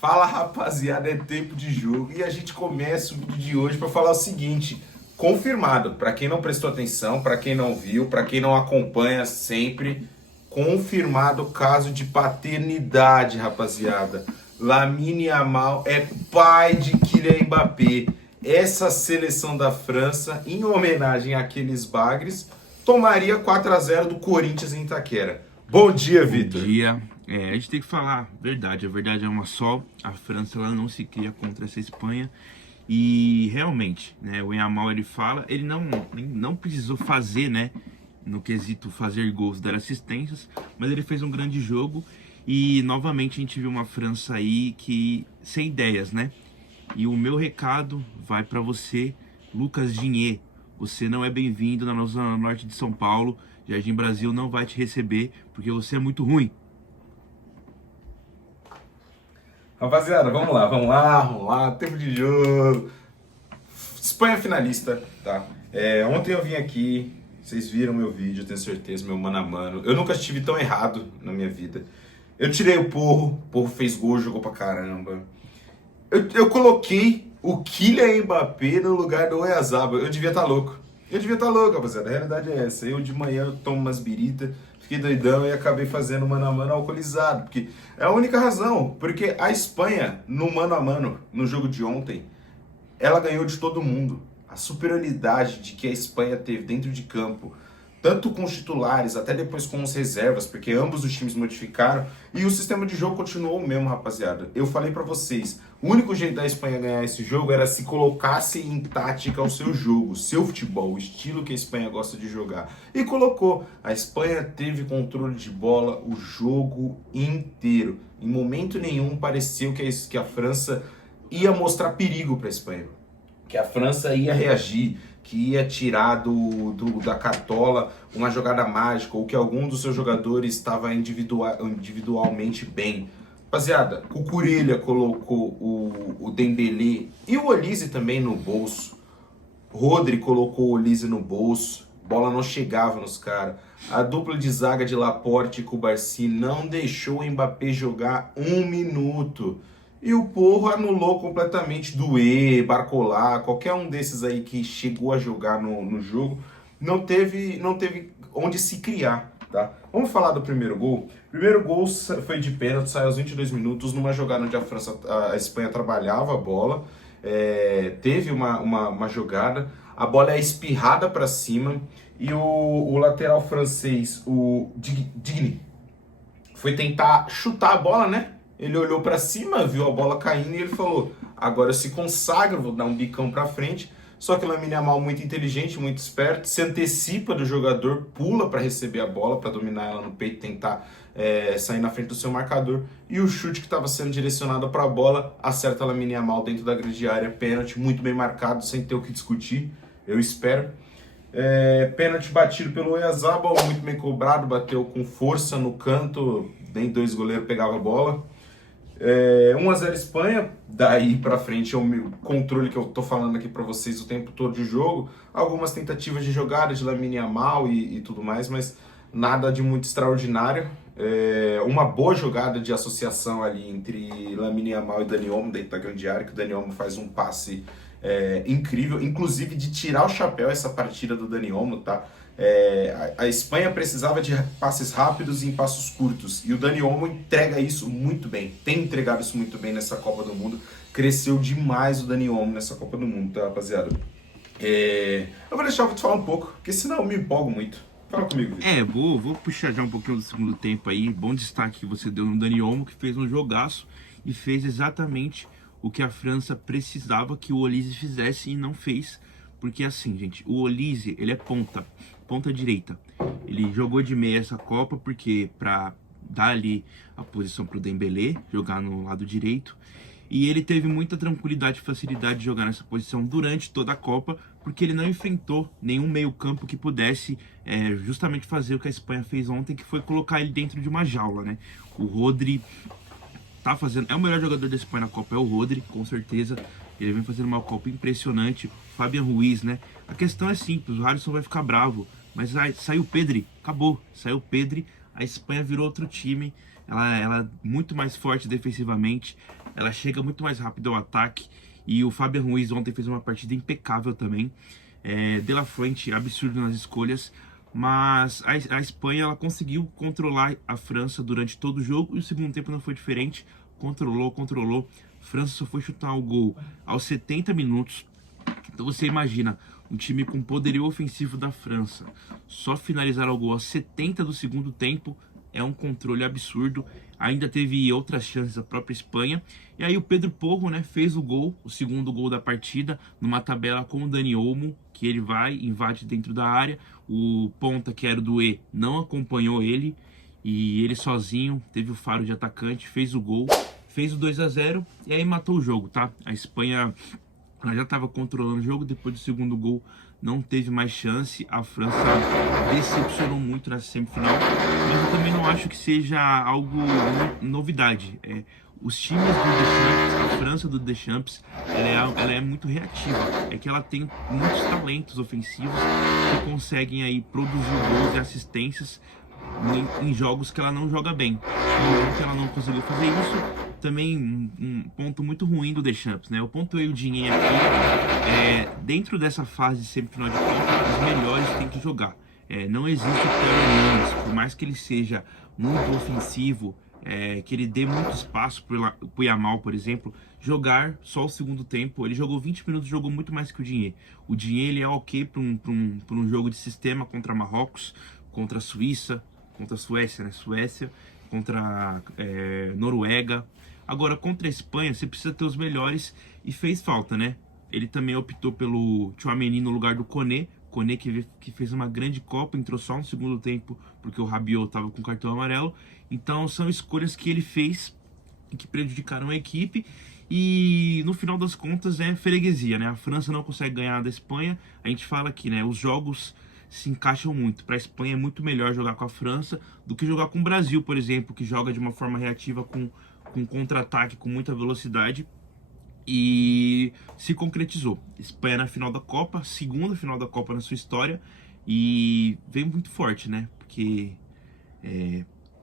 Fala rapaziada, é tempo de jogo e a gente começa o vídeo de hoje para falar o seguinte, confirmado, para quem não prestou atenção, para quem não viu, para quem não acompanha sempre, confirmado o caso de paternidade, rapaziada. Lamine Yamal é pai de Kylian Mbappé. Essa seleção da França, em homenagem àqueles bagres, tomaria 4-0 do Corinthians em Itaquera. Bom dia, Bom Vitor. dia. A gente tem que falar a verdade é uma só. A França ela não se cria contra essa Espanha e realmente, né, o Yamal ele fala, ele não precisou fazer, né, no quesito fazer gols, dar assistências, mas ele fez um grande jogo e novamente a gente viu uma França aí que sem ideias, né? E o meu recado vai para você, Lucas Digne. Você não é bem-vindo na zona norte de São Paulo. Jardim Brasil não vai te receber porque você é muito ruim. Rapaziada, vamos lá, tempo de jogo. Espanha finalista, tá? Ontem eu vim aqui, vocês viram meu vídeo, eu tenho certeza, meu mano a mano. Eu nunca estive tão errado na minha vida. Eu tirei o Porro fez gol, jogou pra caramba. Eu coloquei o Kylian Mbappé no lugar do Oyarzabal. Eu devia estar louco. Rapaziada. A realidade é essa. Eu de manhã eu tomo umas birita, fiquei doidão e acabei fazendo mano a mano alcoolizado. Porque é a única razão. Porque a Espanha, no mano a mano, no jogo de ontem, ela ganhou de todo mundo. A superioridade de que a Espanha teve dentro de campo, tanto com os titulares, até depois com os reservas, porque ambos os times modificaram, e o sistema de jogo continuou o mesmo, rapaziada. Eu falei pra vocês, o único jeito da Espanha ganhar esse jogo era se colocasse em tática o seu jogo, seu futebol, o estilo que a Espanha gosta de jogar. E colocou. A Espanha teve controle de bola o jogo inteiro. Em momento nenhum pareceu que a França ia mostrar perigo para a Espanha, que a França ia reagir, que ia tirar da cartola uma jogada mágica ou que algum dos seus jogadores estava individualmente bem. Rapaziada, o Cucurella colocou o Dembélé e o Olise também no bolso. Rodri colocou o Olise no bolso. Bola não chegava nos caras. A dupla de zaga de Laporte e Cubarsí não deixou o Mbappé jogar um minuto. E o Porro anulou completamente Doué, Barcola, qualquer um desses aí que chegou a jogar no jogo, não teve onde se criar, tá? Vamos falar do primeiro gol? O primeiro gol foi de pênalti, saiu aos 22 minutos, numa jogada onde a Espanha trabalhava a bola, teve uma jogada, a bola é espirrada para cima e o lateral francês, o Digne, foi tentar chutar a bola, né? Ele olhou para cima, viu a bola caindo e ele falou: agora eu se consagro, vou dar um bicão para frente. Só que o Lamine Yamal, muito inteligente, muito esperto, se antecipa do jogador, pula para receber a bola, para dominar ela no peito, tentar sair na frente do seu marcador. E o chute que estava sendo direcionado para a bola acerta o Lamine Yamal dentro da grande área. Pênalti muito bem marcado, sem ter o que discutir, eu espero. Pênalti batido pelo Oyarzabal, muito bem cobrado, bateu com força no canto, nem dois goleiros pegavam a bola. 1-0 Espanha, daí pra frente é o controle que eu tô falando aqui pra vocês o tempo todo de jogo, algumas tentativas de jogada de Lamine Yamal e tudo mais, mas nada de muito extraordinário. Uma boa jogada de associação ali entre Lamine Yamal e Dani Olmo dentro da grande área, que o Dani Olmo faz um passe incrível, inclusive de tirar o chapéu essa partida do Dani Olmo, tá? A Espanha precisava de passes rápidos e em passos curtos, e o Dani Olmo entrega isso muito bem, tem entregado isso muito bem nessa Copa do Mundo, cresceu demais o Dani Olmo nessa Copa do Mundo, tá, rapaziada? Eu vou deixar eu te falar um pouco, porque senão eu me empolgo muito. Fala comigo, Vitor. Vou puxar já um pouquinho do segundo tempo aí. Bom destaque que você deu no Dani Olmo, que fez um jogaço e fez exatamente o que a França precisava que o Olise fizesse e não fez. Porque assim, gente, o Olise, ele é ponta direita. Ele jogou de meia essa Copa porque para dar ali a posição pro Dembélé, jogar no lado direito. E ele teve muita tranquilidade e facilidade de jogar nessa posição durante toda a Copa, porque ele não enfrentou nenhum meio-campo que pudesse justamente fazer o que a Espanha fez ontem, que foi colocar ele dentro de uma jaula, né? O Rodri tá fazendo, é o melhor jogador da Espanha na Copa, é o Rodri, com certeza. Ele vem fazendo uma Copa impressionante. Fabian Ruiz, né? A questão é simples, o Alisson vai ficar bravo, mas saiu o Pedri, acabou. Saiu o Pedri, a Espanha virou outro time. ela é muito mais forte defensivamente, ela chega muito mais rápido ao ataque, e o Fabian Ruiz ontem fez uma partida impecável também. De La Fuente, absurdo nas escolhas, mas a Espanha ela conseguiu controlar a França durante todo o jogo, e o segundo tempo não foi diferente, controlou. A França só foi chutar o gol aos 70 minutos. Então você imagina, um time com poderio ofensivo da França só finalizar o gol aos 70 do segundo tempo, é um controle absurdo. Ainda teve outras chances a própria Espanha. E aí o Pedro Porro, né, fez o gol, o segundo gol da partida, numa tabela com o Dani Olmo, que ele invade dentro da área. O ponta, que era o Doué, não acompanhou ele, e ele sozinho teve o faro de atacante, fez o gol, fez o 2-0 e aí matou o jogo, tá? A Espanha, ela já estava controlando o jogo, depois do segundo gol não teve mais chance. A França decepcionou muito nessa semifinal, mas eu também não acho que seja algo novidade. Os times do Deschamps, a França do Deschamps, ela é muito reativa. É que ela tem muitos talentos ofensivos que conseguem aí produzir gols e assistências em jogos que ela não joga bem. No momento ela não conseguiu fazer isso. Também um ponto muito ruim do Deschamps, né? Eu pontuei o dinheiro aqui. Dentro dessa fase de semifinal de Copa, os melhores têm que jogar. Não existe o Théo Hernandes, por mais que ele seja muito ofensivo, que ele dê muito espaço pro Yamal, por exemplo, jogar só o segundo tempo. Ele jogou 20 minutos, jogou muito mais que o Digne. O Digne, ele é ok para um jogo de sistema contra Marrocos, contra a Suíça, contra a Suécia, né? Suécia, contra Noruega. Agora, contra a Espanha, você precisa ter os melhores, e fez falta, né? Ele também optou pelo Tchouaméni no lugar do Koné. Koné que fez uma grande Copa, entrou só no segundo tempo porque o Rabiot estava com cartão amarelo. Então são escolhas que ele fez e que prejudicaram a equipe. E no final das contas é freguesia, né? A França não consegue ganhar da Espanha. A gente fala aqui, né? Os jogos se encaixam muito. Para a Espanha é muito melhor jogar com a França do que jogar com o Brasil, por exemplo, que joga de uma forma reativa com contra-ataque, com muita velocidade. E se concretizou. Espanha na final da Copa, segunda final da Copa na sua história, e veio muito forte, né? Porque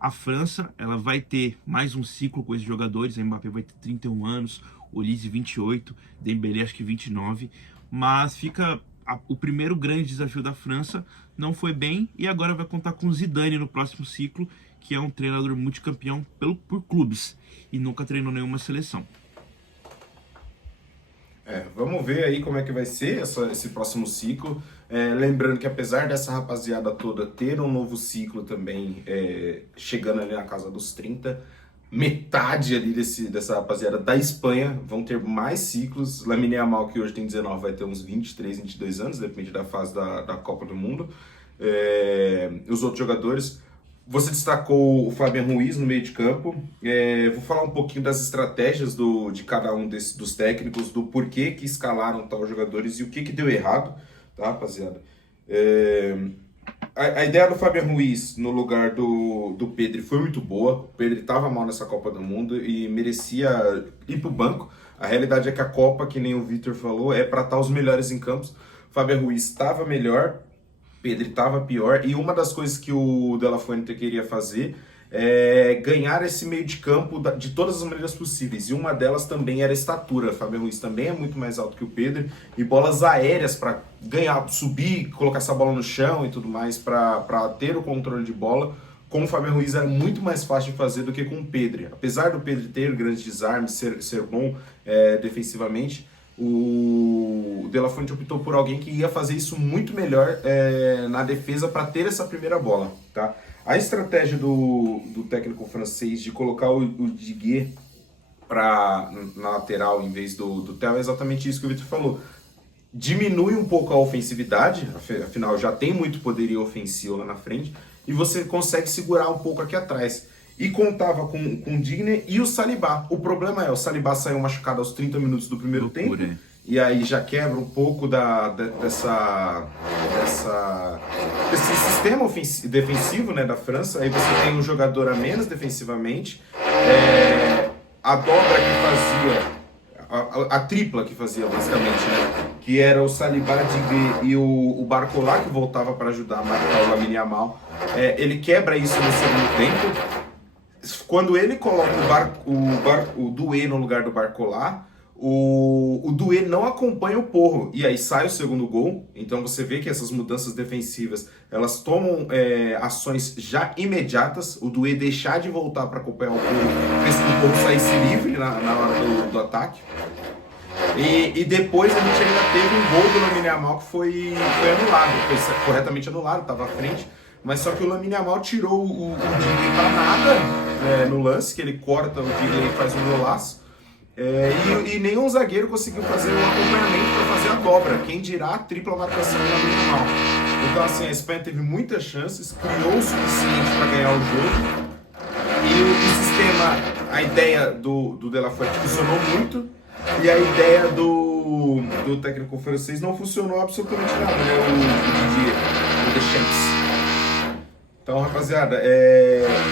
a França, ela vai ter mais um ciclo com esses jogadores. A Mbappé vai ter 31 anos, Olise 28, Dembélé acho que 29, mas fica o primeiro grande desafio da França. Não foi bem, e agora vai contar com o Zidane no próximo ciclo, que é um treinador multicampeão por clubes e nunca treinou nenhuma seleção. Vamos ver aí como é que vai ser esse próximo ciclo. Lembrando que apesar dessa rapaziada toda ter um novo ciclo também, chegando ali na casa dos 30, metade ali dessa rapaziada da Espanha vão ter mais ciclos. Lamine Yamal, que hoje tem 19, vai ter uns 23, 22 anos, depende da fase da Copa do Mundo. Os outros jogadores... Você destacou o Fabian Ruiz no meio de campo. Vou falar um pouquinho das estratégias de cada um dos técnicos, do porquê que escalaram tal jogadores e o que deu errado, tá, rapaziada? A ideia do Fabian Ruiz no lugar do Pedri foi muito boa. O Pedri estava mal nessa Copa do Mundo e merecia ir para o banco. A realidade é que a Copa, que nem o Vitor falou, é para estar os melhores em campos. O Fabian Ruiz estava melhor, Pedro estava pior, e uma das coisas que o De La Fuente queria fazer é ganhar esse meio de campo de todas as maneiras possíveis, e uma delas também era a estatura. O Fabian Ruiz também é muito mais alto que o Pedro, e bolas aéreas para ganhar, subir, colocar essa bola no chão e tudo mais, para ter o controle de bola, com o Fabian Ruiz era muito mais fácil de fazer do que com o Pedro. Apesar do Pedro ter grandes desarmes, ser bom defensivamente, o De La Fuente optou por alguém que ia fazer isso muito melhor na defesa para ter essa primeira bola, tá? A estratégia do técnico francês de colocar o Digne na lateral em vez do Theo é exatamente isso que o Vitor falou. Diminui um pouco a ofensividade, afinal já tem muito poderio ofensivo lá na frente, e você consegue segurar um pouco aqui atrás. E contava com o Digne e o Saliba. O problema o Saliba saiu machucado aos 30 minutos do primeiro tempo. E aí já quebra um pouco desse sistema defensivo, né, da França. Aí você tem um jogador a menos defensivamente. A dobra que fazia, a tripla que fazia basicamente, né, que era o Saliba, Digne e o Barcola, que voltava para ajudar a marcar o Lamine Yamal. Ele quebra isso no segundo tempo. quando ele coloca o Doué no lugar do Barcola, o Doué não acompanha o Porro, e aí sai o segundo gol. Então você vê que essas mudanças defensivas, elas tomam ações já imediatas. O Doué deixar de voltar para acompanhar o Porro fez com que o Porro saísse livre na hora do ataque. E depois a gente ainda teve um gol do Lamine Yamal que foi anulado, foi corretamente anulado, estava à frente. Mas só que o Lamine Yamal tirou o Digne para nada no lance, que ele corta o Digne e faz um golaço. E nenhum zagueiro conseguiu fazer o acompanhamento para fazer a dobra. Quem dirá a tripla marcação do Lamine Yamal. Então assim, a Espanha teve muitas chances, criou o suficiente para ganhar o jogo. E o sistema, a ideia do De La Fuente funcionou muito. E a ideia do técnico francês não funcionou absolutamente nada, né? O Deschamps. Então, rapaziada,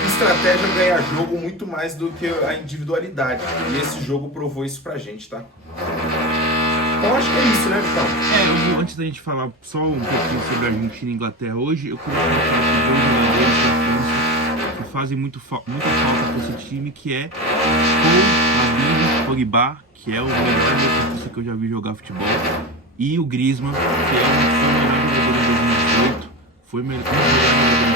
estratégia ganha jogo muito mais do que a individualidade. E esse jogo provou isso pra gente, tá? Então acho que é isso, né, Vitão? Antes da gente falar só um pouquinho sobre a Argentina e Inglaterra hoje, eu queria falar de dois jogadores da França que fazem muita falta para esse time, que é o Pogba, que é o melhor meio-campista que eu já vi jogar futebol, e o Griezmann, que é o melhor jogador em 2018, foi o melhor jogador em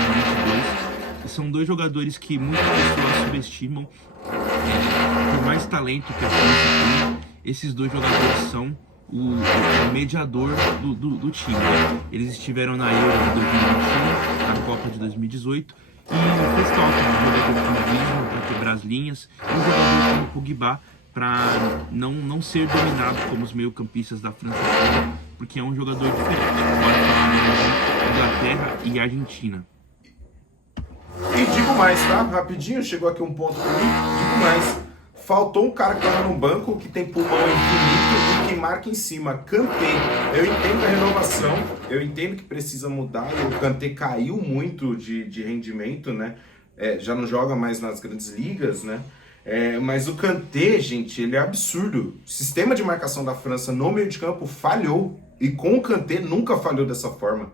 2022, e são dois jogadores que muitas pessoas subestimam por mais talento que a França tem. Esses dois jogadores são o mediador do time. Eles estiveram na Euro de 2021, na Copa de 2018, e fez falta de jogador como o Griezmann para quebrar as linhas, e um jogador como o Pogba para não ser dominado como os meio-campistas da França, porque é um jogador diferente. Agora falar de Inglaterra e Argentina. E digo mais, tá? Rapidinho, chegou aqui um ponto pra mim. Digo mais. Faltou um cara que tava no banco, que tem pulmão infinito e que marca em cima. Kanté. Eu entendo a renovação, eu entendo que precisa mudar. O Kanté caiu muito de rendimento, né? Já não joga mais nas grandes ligas, né? Mas o Kanté, gente, ele é absurdo. O sistema de marcação da França no meio de campo falhou. E com o Kanté nunca falhou dessa forma.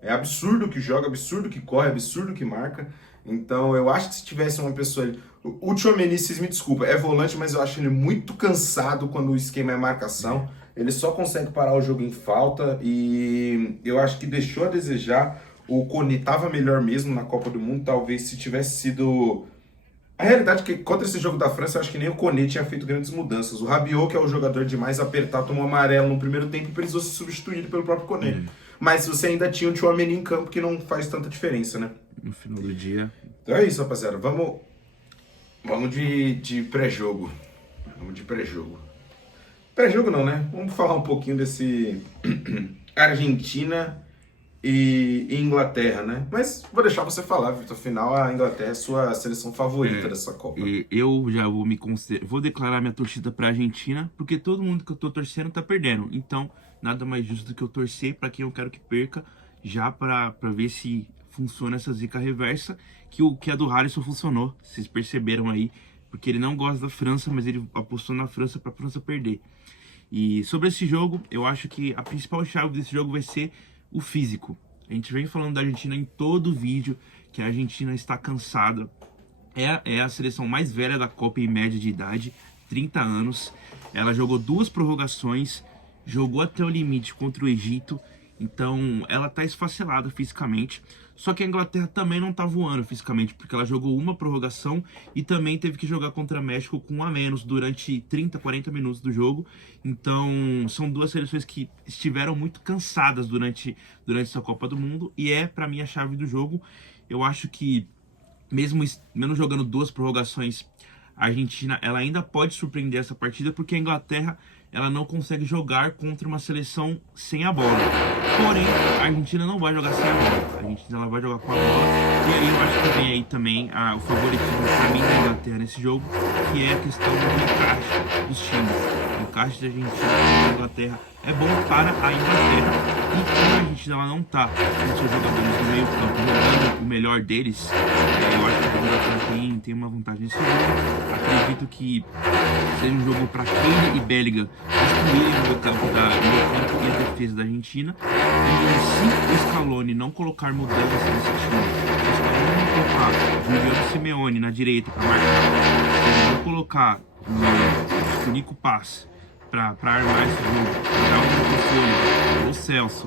É absurdo que joga, absurdo que corre, absurdo que marca. Então eu acho que se tivesse uma pessoa ali... O Tchouaméni, vocês me desculpa, é volante, mas eu acho ele muito cansado quando o esquema é marcação. Ele só consegue parar o jogo em falta e eu acho que deixou a desejar. O Koné estava melhor mesmo na Copa do Mundo, talvez se tivesse sido... A realidade é que contra esse jogo da França, eu acho que nem o Koné tinha feito grandes mudanças. O Rabiot, que é o jogador de mais apertar, tomou amarelo no primeiro tempo e precisou ser substituído pelo próprio Koné. Mas você ainda tinha o Tchouaméni em campo, que não faz tanta diferença, né? No final do dia. Então é isso, rapaziada. Vamos de pré-jogo. Vamos de pré-jogo. Pré-jogo não, né? Vamos falar um pouquinho desse Argentina e Inglaterra, né? Mas vou deixar você falar, Vitor. Afinal, a Inglaterra é a sua seleção favorita dessa Copa. Eu já vou declarar minha torcida pra Argentina, porque todo mundo que eu tô torcendo tá perdendo. Então, nada mais justo do que eu torcer pra quem eu quero que perca, já pra ver se funciona essa zica reversa, que a do Harrison funcionou. Vocês perceberam aí, porque ele não gosta da França, mas ele apostou na França pra França perder. E sobre esse jogo, eu acho que a principal chave desse jogo vai ser o físico. A gente vem falando da Argentina em todo vídeo, que a Argentina está cansada. É a seleção mais velha da Copa em média de idade, 30 anos. Ela jogou 2 prorrogações, jogou até o limite contra o Egito. Então ela tá esfacelada fisicamente. Só que a Inglaterra também não tá voando fisicamente, porque ela jogou uma prorrogação e também teve que jogar contra o México com 1 a menos durante 30, 40 minutos do jogo. Então são duas seleções que estiveram muito cansadas durante essa Copa do Mundo, e pra mim a chave do jogo. Eu acho que mesmo jogando 2 prorrogações, a Argentina ela ainda pode surpreender essa partida, porque a Inglaterra ela não consegue jogar contra uma seleção sem a bola. Porém, a Argentina não vai jogar sem a bola. A Argentina ela vai jogar com a bola. E aí eu acho que vem aí também o favoritismo para mim da Inglaterra nesse jogo, que é a questão do encaixe dos times. O encaixe da Argentina e da Inglaterra é bom para a Inglaterra. como a Argentina ela não tá com seus jogadores do meio campo jogando o melhor deles, eu acho que a Inglaterra tem uma vantagem nesse jogo. Acredito que seja um jogo para Kane e Bellingham destruírem o meio campo e a defesa da Argentina. E se o Scaloni não colocar mudanças nesse time, se o Scaloni não colocar Juliano Simeone na direita para marcar, se ele não colocar o Nico Paz para armar esse jogo, para dar um fôlego, o Celso,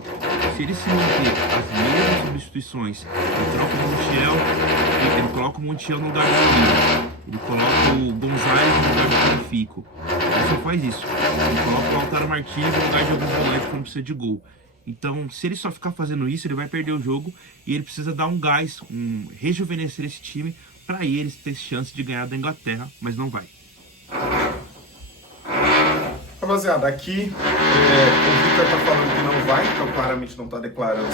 se ele se manter as mesmas substituições, ele coloca o Montiel no lugar do Molina, ele coloca o Gonzalez no lugar do Benfica, ele só faz isso, ele coloca o Lautaro Martínez no lugar de algum volante quando precisa de gol. Então, se ele só ficar fazendo isso, ele vai perder o jogo e ele precisa dar um gás, rejuvenescer esse time para eles ter chance de ganhar da Inglaterra, mas não vai. Rapaziada, aqui o Victor tá falando que não vai, então claramente não tá declarando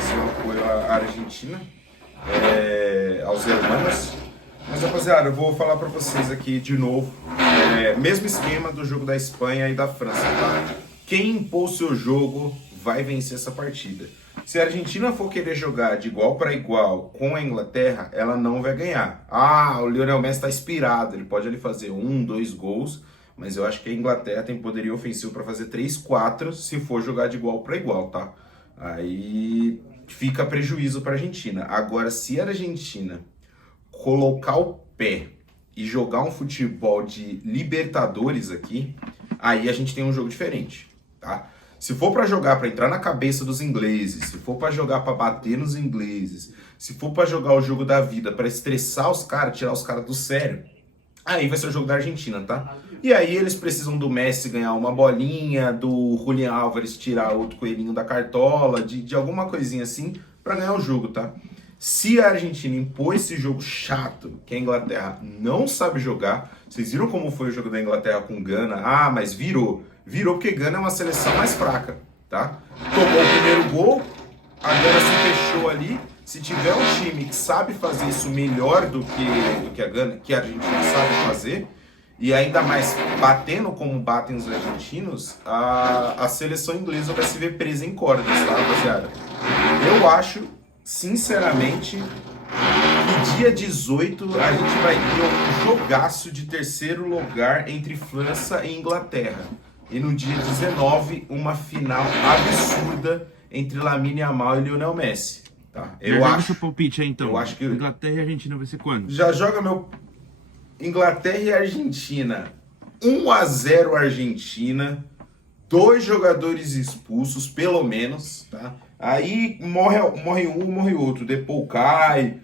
seu apoio à Argentina, aos hermanos. Mas, rapaziada, eu vou falar pra vocês aqui de novo, mesmo esquema do jogo da Espanha e da França, tá? Quem impor o seu jogo vai vencer essa partida. Se a Argentina for querer jogar de igual para igual com a Inglaterra, ela não vai ganhar. O Lionel Messi tá inspirado, ele pode ali fazer 1, 2 gols, mas eu acho que a Inglaterra tem poderio ofensivo para fazer 3, 4 se for jogar de igual para igual, tá? Aí fica prejuízo para a Argentina. Agora, se a Argentina colocar o pé e jogar um futebol de Libertadores aqui, aí a gente tem um jogo diferente, tá? Se for para jogar para entrar na cabeça dos ingleses, se for para jogar para bater nos ingleses, se for para jogar o jogo da vida, para estressar os caras, tirar os caras do sério, aí vai ser o jogo da Argentina, tá? E aí eles precisam do Messi ganhar uma bolinha, do Julián Álvares tirar outro coelhinho da cartola, de alguma coisinha assim, para ganhar o jogo, tá? Se a Argentina impor esse jogo chato, que a Inglaterra não sabe jogar, vocês viram como foi o jogo da Inglaterra com Gana? Mas virou. Virou porque Gana é uma seleção mais fraca, tá? Tomou o primeiro gol, a Gana se fechou ali. Se tiver um time que sabe fazer isso melhor do que a Gana, que a Argentina sabe fazer, e ainda mais batendo como batem os argentinos, a seleção inglesa vai se ver presa em cordas, tá, rapaziada? Eu acho, sinceramente, que dia 18 a gente vai ter um jogaço de terceiro lugar entre França e Inglaterra. E no dia 19, uma final absurda entre Lamine Yamal e Lionel Messi. Tá? Eu acho. Seu palpite aí, então. Eu acho que Inglaterra e Argentina vai ser quando? Já joga meu Inglaterra e Argentina. 1-0 Argentina. 2 jogadores expulsos, pelo menos, tá? Aí morre um, morre outro. Depou cai,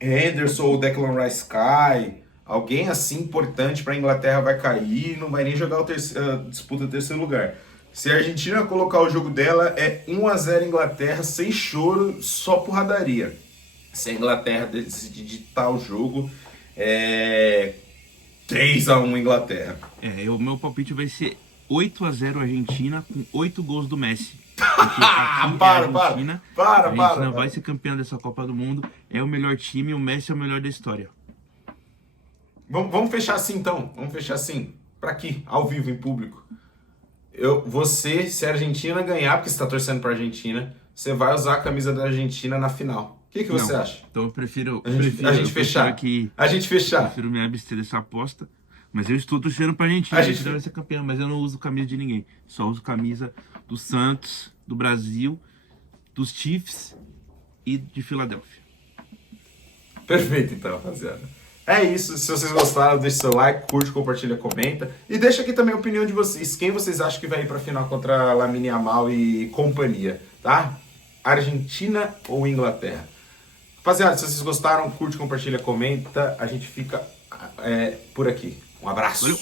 Henderson ou Declan Rice cai. Alguém assim importante para a Inglaterra vai cair, não vai nem jogar disputa do terceiro lugar. Se a Argentina colocar o jogo dela, é 1-0 Inglaterra, sem choro, só porradaria. Se a Inglaterra decidir ditar o jogo, é 3-1 Inglaterra. O meu palpite vai ser 8-0 Argentina, com 8 gols do Messi. A Argentina vai ser campeã dessa Copa do Mundo, é o melhor time, o Messi é o melhor da história. Vamos fechar assim então, vamos fechar assim, pra aqui, ao vivo, em público. Se a Argentina ganhar, porque você tá torcendo pra Argentina, você vai usar a camisa da Argentina na final. O que você acha? Então eu prefiro a gente fechar. Eu prefiro me abster dessa aposta, mas eu estou torcendo pra Argentina, a gente vai ser campeão, mas eu não uso camisa de ninguém. Só uso camisa do Santos, do Brasil, dos Chiefs e de Filadélfia. Perfeito então, rapaziada. É isso, se vocês gostaram, deixe seu like, curte, compartilha, comenta. E deixa aqui também a opinião de vocês. Quem vocês acham que vai ir pra final contra Lamine Yamal e companhia, tá? Argentina ou Inglaterra? Rapaziada, se vocês gostaram, curte, compartilha, comenta. A gente fica por aqui. Um abraço. Valeu.